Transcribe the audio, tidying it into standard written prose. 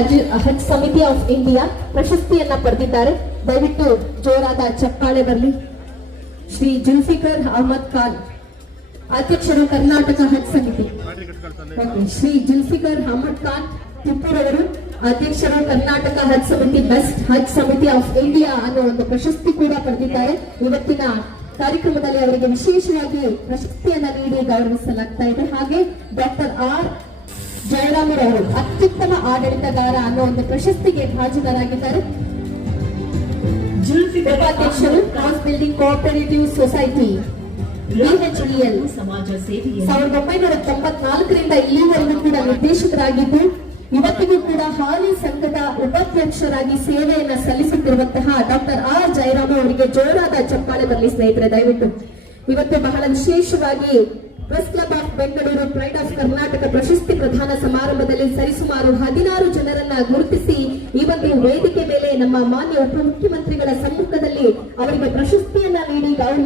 ಹಜ್ ಸಮಿತಿ of India ಪ್ರಶಸ್ತಿಯನ್ನ ಪಡೆದಿದ್ದಾರೆ. ದಯವಿಟ್ಟು ಜೋರಾದ ಚಪ್ಪಾಳೆ ಬರಲಿ. ಶ್ರೀ ಜುಲ್ಫಿಕರ್ ಅಹಮದ್ ಖಾನ್, ಅಧ್ಯಕ್ಷರು ಕರ್ನಾಟಕ ಹಜ್ ಸಮಿತಿ. ಶ್ರೀ ಜುಲ್ಫಿಕರ್ ಅಹಮದ್ ಖಾನ್ ತಿಪ್ಪೂರ್ ಅವರು ಅಧ್ಯಕ್ಷರು ಕರ್ನಾಟಕ ಹಜ್ ಸಮಿತಿ, ಬೆಸ್ಟ್ ಹಜ್ ಸಮಿತಿ ಆಫ್ ಇಂಡಿಯಾ ಅನ್ನೋ ಒಂದು ಪ್ರಶಸ್ತಿ ಕೂಡ ಪಡೆದಿದ್ದಾರೆ. ಇವತ್ತಿನ ಕಾರ್ಯಕ್ರಮದಲ್ಲಿ ಅವರಿಗೆ ವಿಶೇಷವಾಗಿ ಪ್ರಶಸ್ತಿಯನ್ನ ನೀಡಿ ಗೌರವಿಸಲಾಗ್ತಾ ಇದೆ. ಹಾಗೆ ಡಾಕ್ಟರ್ ಆರ್ ಜಯರಾಮರವರು ಅತ್ಯುತ್ತಮ ಆಡಳಿತಗಾರ ಅನ್ನೋ ಒಂದು ಪ್ರಶಸ್ತಿಗೆ ಭಾಜನರಾಗಿದ್ದಾರೆ. ಉಪಾಧ್ಯಕ್ಷರು house building cooperative society BHEL ಸಮಾಜ ಸೇವೆಯ 1994ರಿಂದ ಇಲ್ಲಿವರೆಗೂ ಕೂಡ ನಿರ್ದೇಶಕರಾಗಿದ್ದು ಇವತ್ತಿಗೂ ಕೂಡ ಹಾಲಿ ಸಂಘದ ಉಪಾಧ್ಯಕ್ಷರಾಗಿ ಸೇವೆಯನ್ನ ಸಲ್ಲಿಸುತ್ತಿರುವಂತಹ ಡಾಕ್ಟರ್ ಆರ್ ಜಯರಾಮ ಅವರಿಗೆ ಜೋರಾದ ಚಪ್ಪಾಳೆ ಬರಲಿ ಸ್ನೇಹಿತರೆ. ದಯವಿಟ್ಟು ಇವತ್ತು ಬಹಳ ವಿಶೇಷವಾಗಿ press club of Bengaluru pride of Karnataka ಪ್ರಶಸ್ತಿ ಪ್ರದಾನ ಸಮಾರಂಭದಲ್ಲಿ ಸರಿಸುಮಾರು 16 ಜನರನ್ನ ಗುರುತಿಸಿ ಈ ಒಂದು ವೇದಿಕೆ ಮೇಲೆ ನಮ್ಮ ಮಾನ್ಯ ಉಪಮುಖ್ಯಮಂತ್ರಿಗಳ ಸಮ್ಮುಖದಲ್ಲಿ ಅವರಿಗೆ ಪ್ರಶಸ್ತಿಯನ್ನ ನೀಡಿ